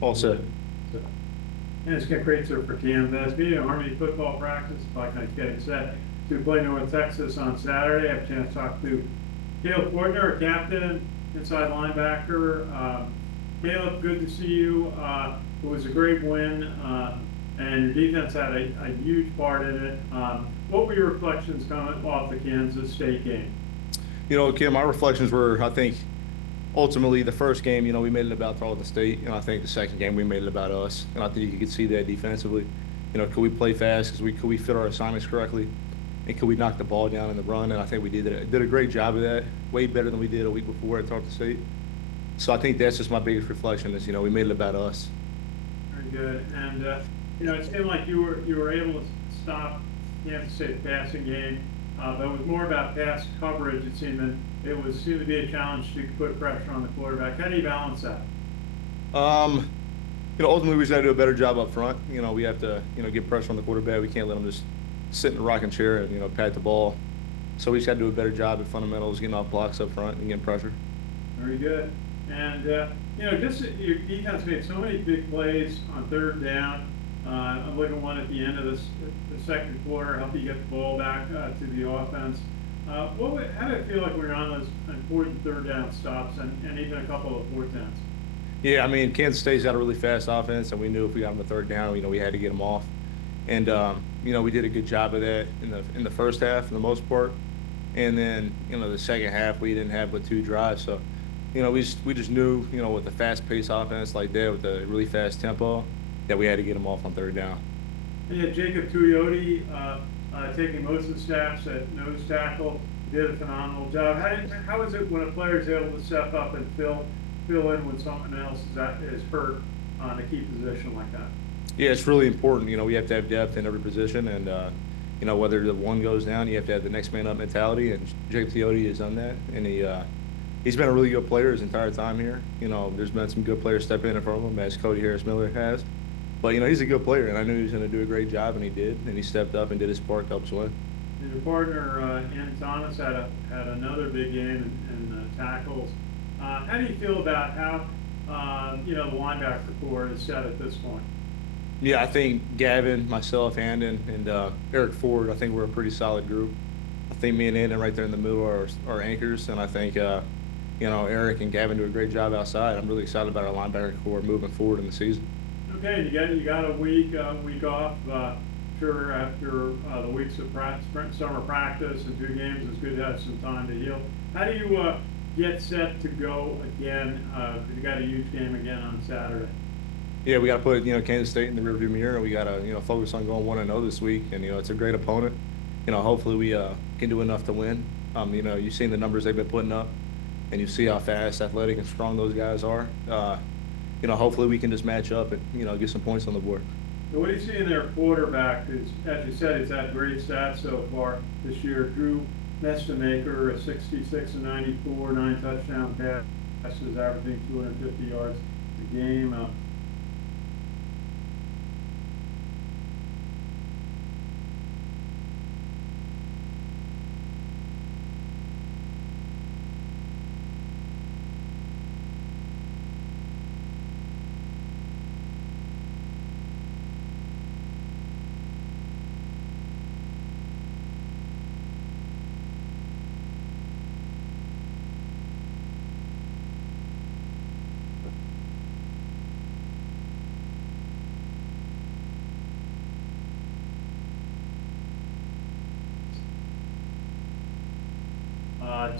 All set. So, and it's got great for Cam Vesby, Army football practice, Buckeyes getting set to play North Texas on Saturday. I have a chance to talk to Kalib Fortner, captain, inside linebacker. Kalib, good to see you. It was a great win, and your defense had a huge part in it. What were your reflections coming off the Kansas State game? Kim, my reflections were, I think, ultimately the first game, we made it about Tarleton State, and I think the second game we made it about us, and I think you could see that defensively. Could we play fast? Could we fit our assignments correctly, and could we knock the ball down in the run? And I think we did it. Did a great job of that, way better than we did a week before at Tarleton State. So I think that's just my biggest reflection is we made it about us. Very good. And it seemed like you were able to stop Kansas State's passing game, but it was more about pass coverage. It seemed to be a challenge to put pressure on the quarterback. How do you balance that? Um, Ultimately we just got to do a better job up front. We have to get pressure on the quarterback. We can't let him just sit in the rocking chair and pat the ball. So we just got to do a better job at fundamentals, getting off blocks up front and getting pressure. Very good. And just your defense made so many big plays on third down. I'm looking one at the end of the second quarter, help you get the ball back to the offense. How did it feel like we were on those important third down stops and even a couple of fourth downs? Yeah, I mean, Kansas State's got a really fast offense, and we knew if we got them the third down, we had to get them off. And we did a good job of that in the first half for the most part. And then the second half we didn't have but two drives, so we just knew with the fast paced offense like that with the really fast tempo that we had to get them off on third down. Yeah, Jacob Tuioti taking most of the snaps at nose tackle, did a phenomenal job. How is it when a player is able to step up and fill in when someone else is hurt to keep position like that? Yeah, it's really important. We have to have depth in every position, and whether the one goes down, you have to have the next man up mentality. And Jake Theody has done that, and he's been a really good player his entire time here. There's been some good players step in front of him, as Cody Harris Miller has. But he's a good player, and I knew he was going to do a great job, and he did. And he stepped up and did his part to help us win. And your partner, Ian Thomas, had another big game in tackles. How do you feel about how the linebacker core is set at this point? Yeah, I think Gavin, myself, Andon, and Eric Ford, I think we're a pretty solid group. I think me and Andon right there in the middle are anchors, and I think Eric and Gavin do a great job outside. I'm really excited about our linebacker core moving forward in the season. Okay, you got a week off. Sure, after the weeks of summer practice and two games, it's good to have some time to heal. How do you get set to go again? Because you got a huge game again on Saturday. Yeah, we got to put Kansas State in the rearview mirror, and we got to focus on going 1-0 this week. And it's a great opponent. Hopefully we can do enough to win. You've seen the numbers they've been putting up, and you see how fast, athletic, and strong those guys are. Hopefully we can just match up and get some points on the board. So what do you see in their quarterback? As you said, he's had great stats so far this year. Drew Nestamaker, a 66-94, 9 touchdown passes, averaging 250 yards a game.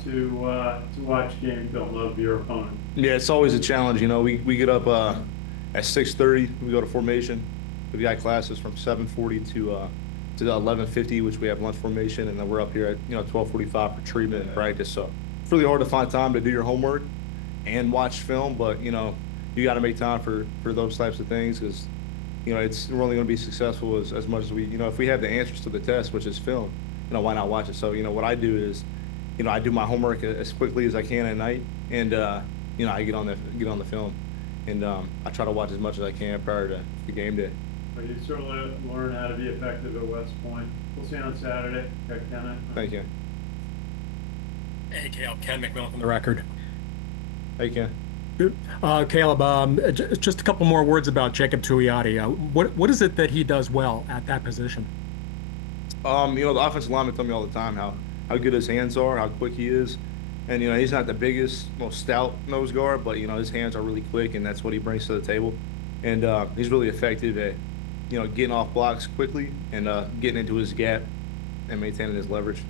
To watch game film of your opponent. Yeah, it's always a challenge. We get up at 6:30. We go to formation. We've got classes from 7:40 to 11:50, which we have lunch formation, and then we're up here at 12:45 for treatment and practice. So it's really hard to find time to do your homework and watch film, but you got to make time for those types of things because we're only going to be successful as much as we if we have the answers to the test, which is film. Why not watch it? So what I do is I do my homework as quickly as I can at night, and I get on the film, and I try to watch as much as I can prior to the game day. But you certainly learn how to be effective at West Point. We'll see you on Saturday. Kenneth. Thank you. Hey, Ken McMillan from the record. Hey, Ken. Caleb, just a couple more words about Jacob Tuioti. What is it that he does well at that position? The offensive linemen tell me all the time how good his hands are, how quick he is, and he's not the biggest, most stout nose guard, but his hands are really quick, and that's what he brings to the table, and he's really effective at getting off blocks quickly and getting into his gap and maintaining his leverage.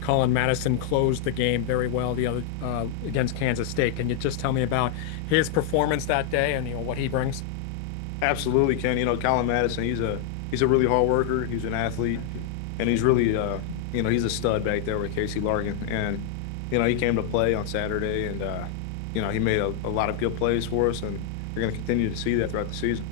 Colin Madison closed the game very well the other against Kansas State. Can you just tell me about his performance that day and what he brings? Absolutely, Ken. Colin Madison, he's a really hard worker. He's an athlete, and he's really he's a stud back there with Casey Larkin. And he came to play on Saturday, and he made a lot of good plays for us, and we're going to continue to see that throughout the season.